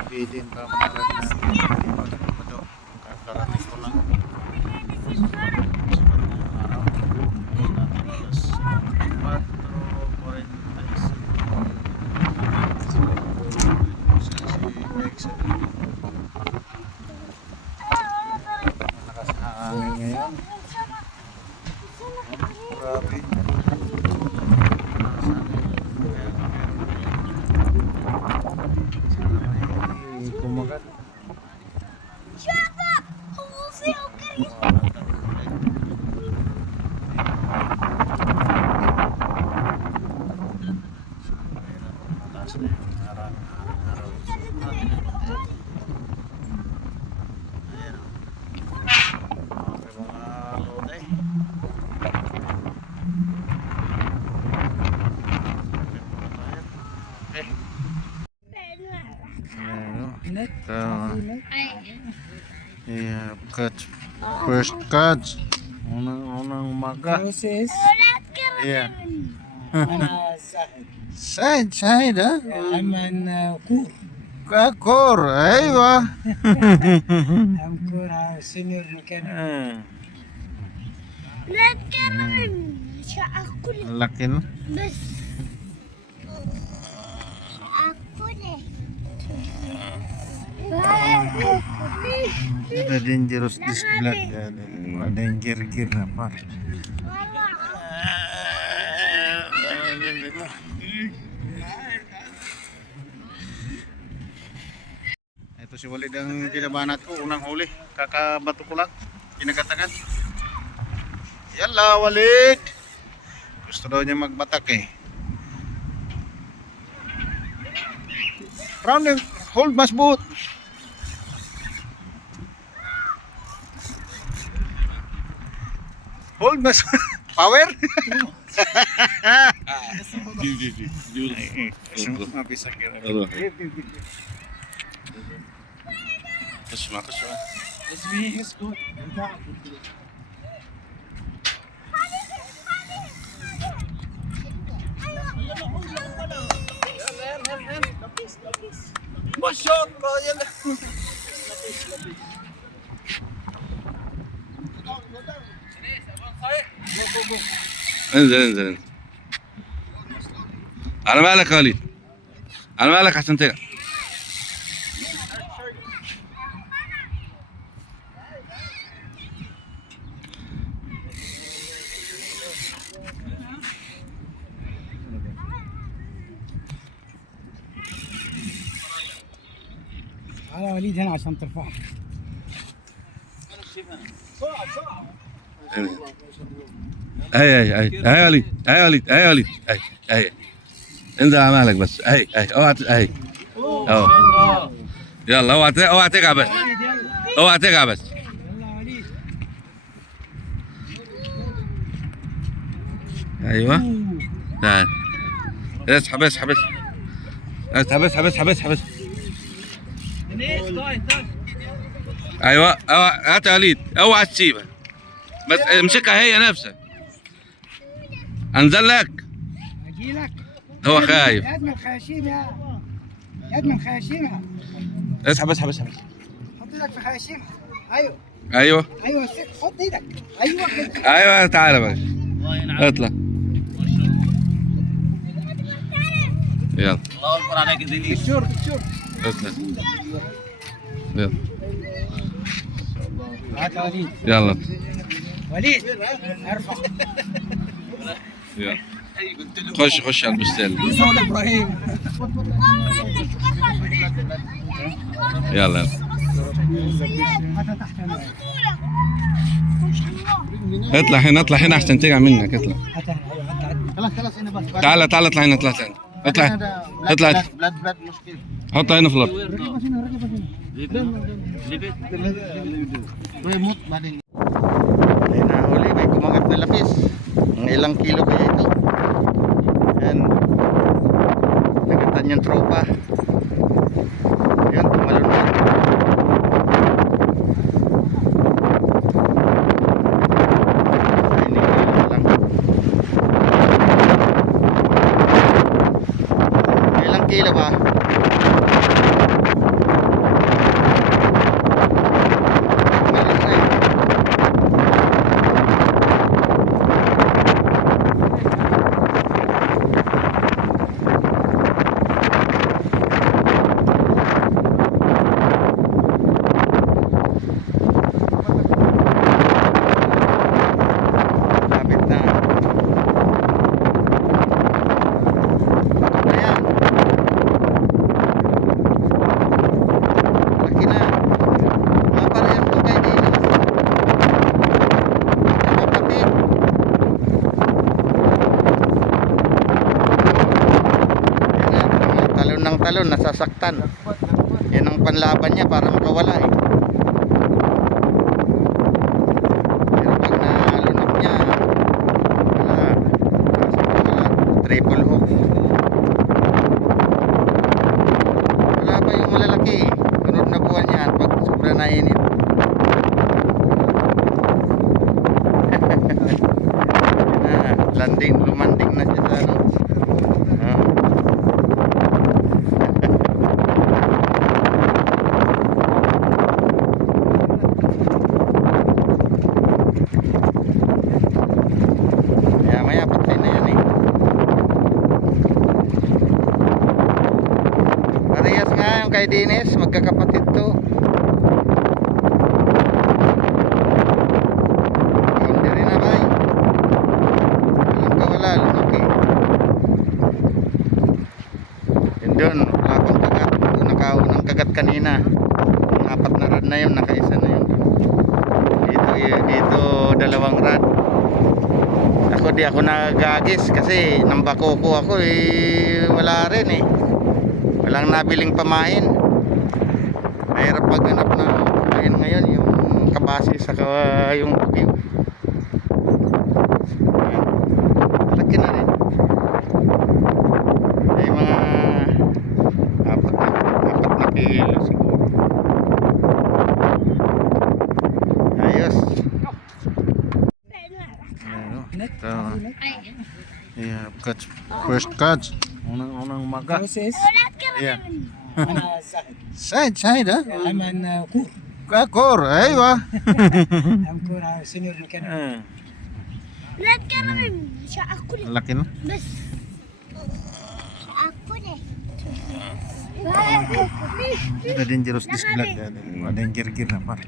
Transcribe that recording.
Kabitin pa mga kakarating ko lang. Malakas na hangin ngayon. Grabe. Kumagat. Yeah, catch. First catch. Unang umaga. Yeah. Side, ha? Kakor, aywa. سنيور مكان Laki no? بس أكله The dangerous this blood. Danger gear na par. Ito si Walid ang kinabanat ko. Unang huli. Kakabato ko lang. Kinagatagan. Yalla Walid. Gusto daw niya magbatak eh. Round and hold mas boot. Hold mas power. اسمع اسمع اسمي اسكت ما شاء الله يلا انزل انزل انزل على مالك يا وليد على مالك عشان تلعب على وليد هنا عشان ترفعها هاي يا وليد هاي يا وليد هاي يا وليد هاي انزل على مالك بس هاي اوعى هاي اهو يلا اوعى تقع بس اوعى تقع بس يلا وليد ايوه تعال اسحب اسحب اسحب اسحب اسحب اسحب اسحب ايوه هات يا وليد اوعى تسيبها بس امسكها هي نفسها انزل لك اجي لك هو خايف يد من خياشيمها يد من خياشيمها اسحب اسحب اسحب حط ايدك في خياشيمها ايوه ايوه ايوه حط ايدك ايوه كده ايوه تعالى بقى اطلع يلا الله اكبر عليك دليل الشورت اطلع يلا هات يا وليد يلا وليد ارفع يلا خش على البستان صوت ابراهيم يلا حتى تحت الماء اطلع هنا احسن تقع منك اطلع حتى هنا خلاص هنا بس. تعال اطلع هنا اطلع بلاد مشكلة. حطها هنا في الارض Remote ba din? May nahuli, may kumagat na lapis. Mga ilang kilo kaya ito. Yan. Nagatan yung tropa. Yan, tumalon na. Ay, hindi ko lang. tumatalon, nasasaktan. Yan ang panlaban niya para makawala eh. Pero pag nalunok niya, wala. Wala. Triple hook. Wala pa yung malalaki eh. Sunod na buwan yan pag sobra na init. Lumanding na siya sa ano. Maya patay na yan eh. Parehas nga yung kay Dines, magkakapatid to. Hindi rin na bay. Walang kawala, lunok eh. Yun doon, wala pang kagat. Doon nakaunang kagat kanina. Ang 4 na rad na yun, nakaisa na yun. Dito 2 rad. Ako di ako nagagis kasi nambako ko ako eh, wala rin eh. Walang nabiling pamain. Mahirap maghanap ng pamain ngayon yung kabase sa yung bugyo. Laki na rin. May mga 4 na kilo siguro. Ayos. Ito. Yeah, catch. First catch. Unang maga. Process. Yeah. أنا سعد. Side ha? أمان كور. Kakor, aywa. أم كور سنيور مكان. لا تكرم مش هاكل Laki na. بس هاكل Ada dangerous this blood. Ada danger gear na par.